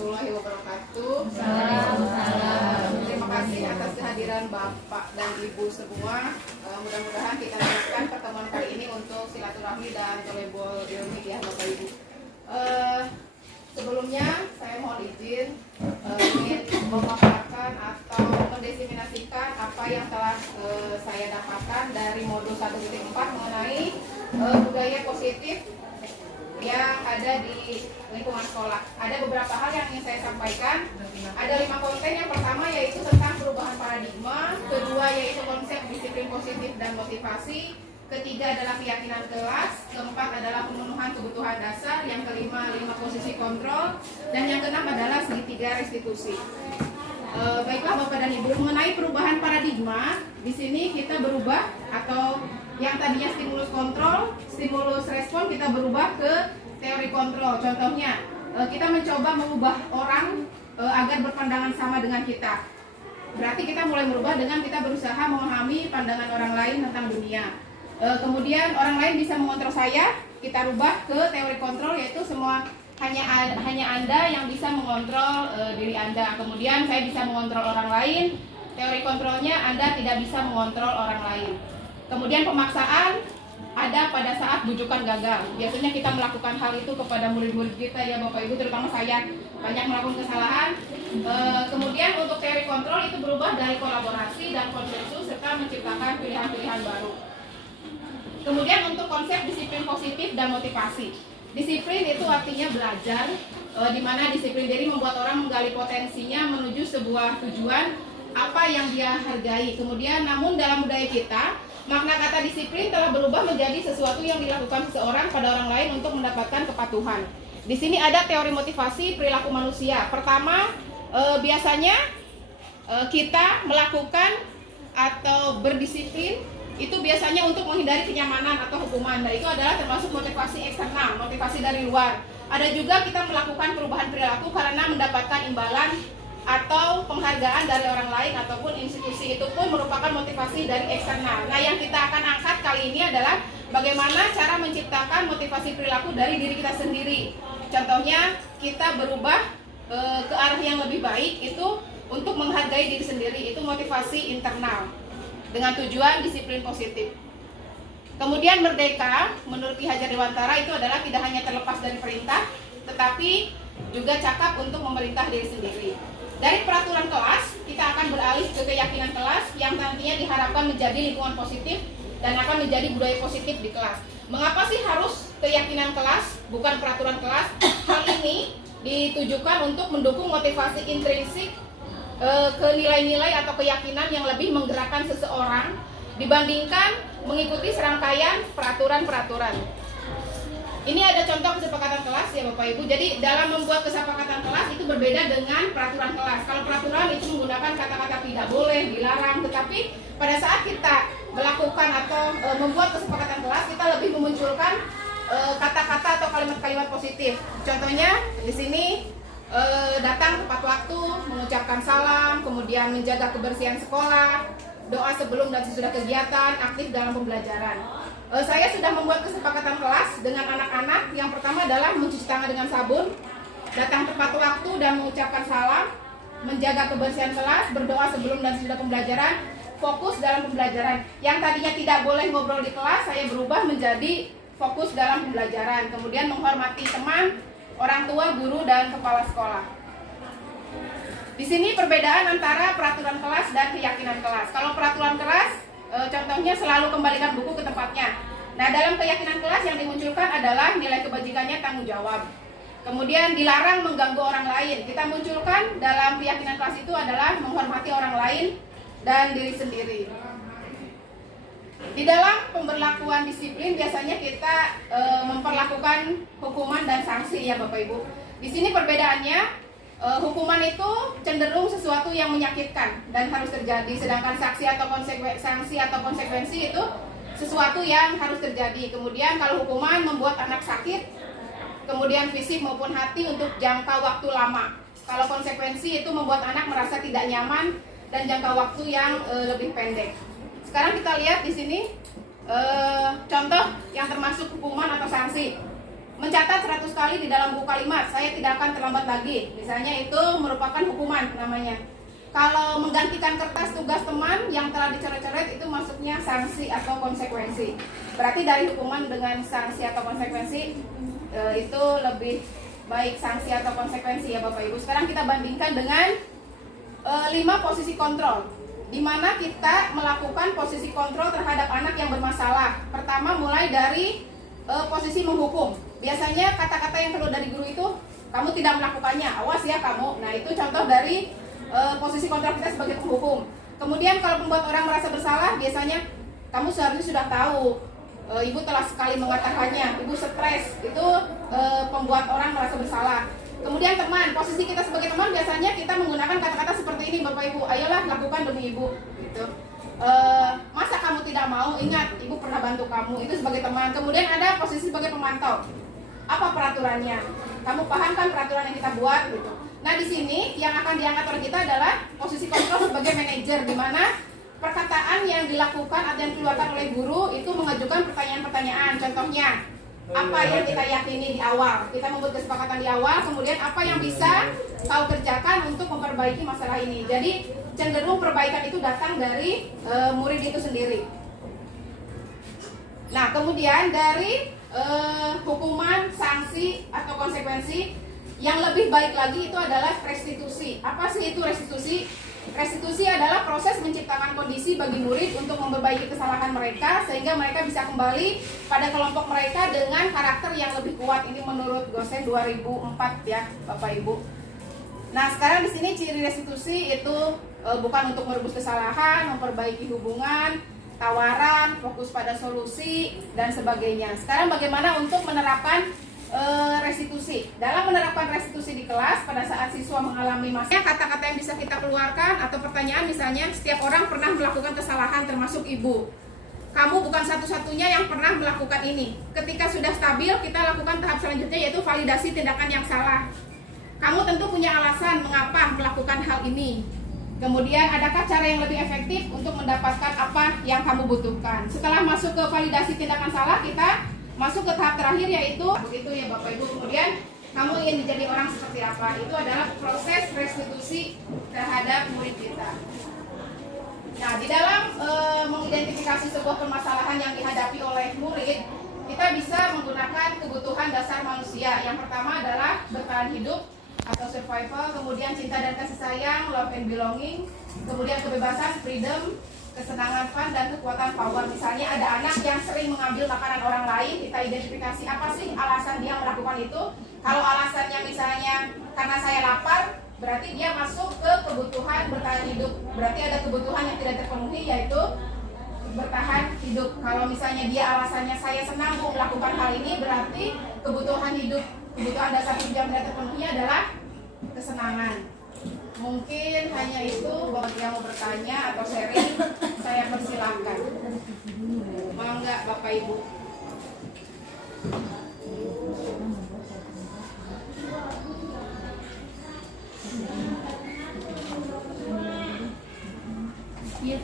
warahmatullahi wabarakatuh. Terima kasih atas kehadiran Bapak dan Ibu semua. Mudah-mudahan kita lanjutkan pertemuan kali ini untuk silaturahmi dan tolebol ilmi ya Bapak Ibu. Sebelumnya saya mohon izin ingin memaparkan atau mendesiminasikan apa yang telah saya dapatkan dari modul 1.4 mengenai budaya positif yang ada di lingkungan sekolah. Ada beberapa hal yang ingin saya sampaikan. Ada 5 konten. Yang pertama yaitu tentang perubahan paradigma, kedua yaitu konsep disiplin positif dan motivasi, ketiga adalah keyakinan kelas, keempat adalah pemenuhan kebutuhan dasar, yang kelima 5 posisi kontrol, dan yang keenam adalah segitiga restitusi. Baiklah Bapak dan Ibu, mengenai perubahan paradigma, di sini kita berubah atau yang tadinya stimulus kontrol, stimulus respon, kita berubah ke teori kontrol. Contohnya, kita mencoba mengubah orang agar berpandangan sama dengan kita. Berarti kita mulai merubah dengan kita berusaha memahami pandangan orang lain tentang dunia. Kemudian orang lain bisa mengontrol saya, kita rubah ke teori kontrol, yaitu semua hanya Anda yang bisa mengontrol diri Anda. Kemudian saya bisa mengontrol orang lain, teori kontrolnya Anda tidak bisa mengontrol orang lain. Kemudian pemaksaan ada pada saat bujukan gagal. Biasanya kita melakukan hal itu kepada murid-murid kita ya Bapak Ibu, terutama saya banyak melakukan kesalahan. Kemudian untuk teori kontrol itu berubah dari kolaborasi dan konsensus serta menciptakan pilihan-pilihan baru. Kemudian untuk konsep disiplin positif dan motivasi. Disiplin itu artinya belajar, di mana disiplin diri membuat orang menggali potensinya menuju sebuah tujuan apa yang dia hargai. Kemudian namun dalam budaya kita, makna kata disiplin telah berubah menjadi sesuatu yang dilakukan seseorang pada orang lain untuk mendapatkan kepatuhan. Di sini ada teori motivasi perilaku manusia. Pertama, biasanya kita melakukan atau berdisiplin itu biasanya untuk menghindari kenyamanan atau hukuman. Nah, itu adalah termasuk motivasi eksternal, motivasi dari luar. Ada juga kita melakukan perubahan perilaku karena mendapatkan imbalan atau penghargaan dari orang lain ataupun institusi, itu pun merupakan motivasi dari eksternal. Nah, yang kita akan angkat kali ini adalah bagaimana cara menciptakan motivasi perilaku dari diri kita sendiri. Contohnya, kita berubah ke arah yang lebih baik itu untuk menghargai diri sendiri, itu motivasi internal dengan tujuan disiplin positif. Kemudian merdeka, menurut Ki Hajar Dewantara itu adalah tidak hanya terlepas dari perintah, tetapi juga cakap untuk memerintah diri sendiri. Dari peraturan kelas, kita akan beralih ke keyakinan kelas yang nantinya diharapkan menjadi lingkungan positif dan akan menjadi budaya positif di kelas. Mengapa sih harus keyakinan kelas, bukan peraturan kelas? Hal ini ditujukan untuk mendukung motivasi intrinsik ke nilai-nilai atau keyakinan yang lebih menggerakkan seseorang dibandingkan mengikuti serangkaian peraturan-peraturan. Ini ada contoh kesepakatan kelas ya Bapak Ibu. Jadi dalam membuat kesepakatan kelas itu berbeda dengan peraturan kelas. Kalau peraturan itu menggunakan kata-kata tidak boleh, dilarang. Tetapi pada saat kita melakukan atau membuat kesepakatan kelas, kita lebih memunculkan kata-kata atau kalimat-kalimat positif. Contohnya di sini datang tepat waktu, mengucapkan salam, kemudian menjaga kebersihan sekolah, doa sebelum dan sesudah kegiatan, aktif dalam pembelajaran. Saya sudah membuat kesepakatan kelas dengan anak-anak. Yang pertama adalah mencuci tangan dengan sabun, datang tepat waktu dan mengucapkan salam, menjaga kebersihan kelas, berdoa sebelum dan sesudah pembelajaran, fokus dalam pembelajaran. Yang tadinya tidak boleh ngobrol di kelas, saya berubah menjadi fokus dalam pembelajaran. Kemudian menghormati teman, orang tua, guru, dan kepala sekolah. Di sini perbedaan antara peraturan kelas dan keyakinan kelas. Kalau peraturan kelas, contohnya selalu kembalikan buku ke tempatnya. Nah, dalam keyakinan kelas yang dimunculkan adalah nilai kebajikannya tanggung jawab. Kemudian dilarang mengganggu orang lain. Kita munculkan dalam keyakinan kelas itu adalah menghormati orang lain dan diri sendiri. Di dalam pemberlakuan disiplin biasanya kita memperlakukan hukuman dan sanksi ya Bapak Ibu. Di sini perbedaannya, hukuman itu cenderung sesuatu yang menyakitkan dan harus terjadi, sedangkan sanksi atau konsekuensi itu sesuatu yang harus terjadi. Kemudian kalau hukuman membuat anak sakit, kemudian fisik maupun hati untuk jangka waktu lama. Kalau konsekuensi itu membuat anak merasa tidak nyaman dan jangka waktu yang lebih pendek. Sekarang kita lihat di sini contoh yang termasuk hukuman atau sanksi. mencatat 100 kali di dalam buku kalimat, saya tidak akan terlambat lagi. Misalnya itu merupakan hukuman namanya. Kalau menggantikan kertas tugas teman yang telah dicoret-coret itu masuknya sanksi atau konsekuensi. Berarti dari hukuman dengan sanksi atau konsekuensi itu lebih baik sanksi atau konsekuensi ya Bapak Ibu. Sekarang kita bandingkan dengan 5 posisi kontrol, di mana kita melakukan posisi kontrol terhadap anak yang bermasalah. Pertama mulai dari posisi menghukum. Biasanya kata-kata yang keluar dari guru itu, kamu tidak melakukannya, awas ya kamu. Nah itu contoh dari posisi kontrol kita sebagai penghukum. Kemudian kalau membuat orang merasa bersalah, biasanya kamu seharusnya sudah tahu, ibu telah sekali mengatakannya, ibu stres, itu pembuat orang merasa bersalah. Kemudian teman, posisi kita sebagai teman biasanya kita menggunakan kata-kata seperti ini, Bapak Ibu, ayolah lakukan demi ibu, gitu. Masa kamu tidak mau? Ingat, ibu pernah bantu kamu, itu sebagai teman. Kemudian ada posisi sebagai pemantau. Apa peraturannya? Kamu paham kan peraturan yang kita buat, gitu. Nah di sini yang akan diangkat oleh kita adalah posisi kontrol sebagai manajer, di mana perkataan yang dilakukan atau yang dikeluarkan oleh guru itu mengajukan pertanyaan-pertanyaan. Contohnya, apa yang kita yakini di awal? Kita membuat kesepakatan di awal, kemudian apa yang bisa kau kerjakan untuk memperbaiki masalah ini. Jadi cenderung perbaikan itu datang dari murid itu sendiri. Nah kemudian dari hukuman, sanksi atau konsekuensi, yang lebih baik lagi itu adalah restitusi. Apa sih itu restitusi? Restitusi adalah proses menciptakan kondisi bagi murid untuk memperbaiki kesalahan mereka sehingga mereka bisa kembali pada kelompok mereka dengan karakter yang lebih kuat. Ini menurut Gosen 2004 ya, Bapak Ibu. Nah, sekarang di sini ciri restitusi itu bukan untuk merebus kesalahan, memperbaiki hubungan, tawaran, fokus pada solusi dan sebagainya. Sekarang bagaimana untuk menerapkan restitusi? Dalam menerapkan restitusi di kelas, pada saat siswa mengalami masalah, kata-kata yang bisa kita keluarkan atau pertanyaan misalnya, setiap orang pernah melakukan kesalahan termasuk ibu. Kamu bukan satu-satunya yang pernah melakukan ini. Ketika sudah stabil, kita lakukan tahap selanjutnya yaitu validasi tindakan yang salah. Kamu tentu punya alasan mengapa melakukan hal ini. Kemudian adakah cara yang lebih efektif untuk mendapatkan apa yang kamu butuhkan? Setelah masuk ke validasi tindakan salah, kita masuk ke tahap terakhir yaitu begitu ya Bapak Ibu. Kemudian kamu ingin menjadi orang seperti apa? Itu adalah proses restitusi terhadap murid kita. Nah, di dalam mengidentifikasi sebuah permasalahan yang dihadapi oleh murid, kita bisa menggunakan kebutuhan dasar manusia. Yang pertama adalah bertahan hidup atau survival, kemudian cinta dan kasih sayang, love and belonging, kemudian kebebasan, freedom, kesenangan, fun, dan kekuatan power. Misalnya ada anak yang sering mengambil makanan orang lain, kita identifikasi apa sih alasan dia melakukan itu. Kalau alasannya misalnya karena saya lapar, berarti dia masuk ke kebutuhan bertahan hidup. Berarti ada kebutuhan yang tidak terpenuhi yaitu bertahan hidup. Kalau misalnya dia alasannya saya senang melakukan hal ini, berarti kebutuhan hidup, kebutuhan dasar hidup yang tidak terpenuhi adalah kesenangan. Mungkin hanya itu. Bagi yang mau bertanya atau sharing, saya persilahkan. Mau nggak Bapak Ibu? Iya.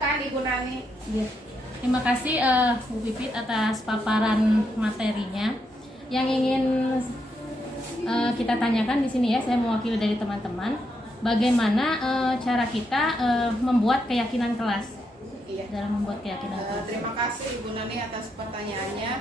Kan Ibu Nani. Iya. Terima kasih Bu Pipit atas paparan materinya. Yang ingin kita tanyakan di sini ya, saya mewakili dari teman-teman, bagaimana cara kita membuat keyakinan kelas. Iya. Dalam membuat keyakinan kelas. Terima kasih Ibu Nani atas pertanyaannya.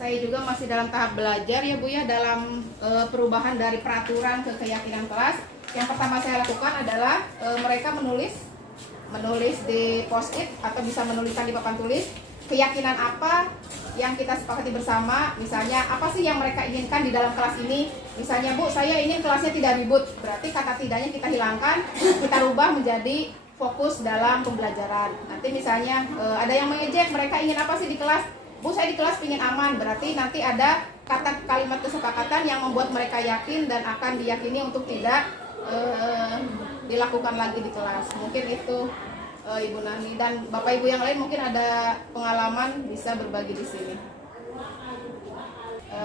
Saya juga masih dalam tahap belajar ya Bu ya, dalam perubahan dari peraturan ke keyakinan kelas. Yang pertama saya lakukan adalah mereka menulis di post-it atau bisa menuliskan di papan tulis keyakinan apa yang kita sepakati bersama. Misalnya apa sih yang mereka inginkan di dalam kelas ini. Misalnya Bu, saya ingin kelasnya tidak ribut. Berarti kata tidaknya kita hilangkan, kita rubah menjadi fokus dalam pembelajaran. Nanti misalnya ada yang mengejek, mereka ingin apa sih di kelas? Bu, saya di kelas ingin aman. Berarti nanti ada kata kalimat kesepakatan yang membuat mereka yakin dan akan diyakini untuk tidak dilakukan lagi di kelas. Mungkin itu Ibu Nani, dan Bapak Ibu yang lain mungkin ada pengalaman bisa berbagi di sini.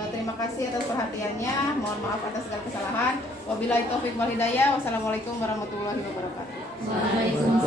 Terima kasih atas perhatiannya. Mohon maaf atas segala kesalahan. Wabillahi taufiq wal hidayah. Wassalamualaikum warahmatullahi wabarakatuh. Waalaikumsalam.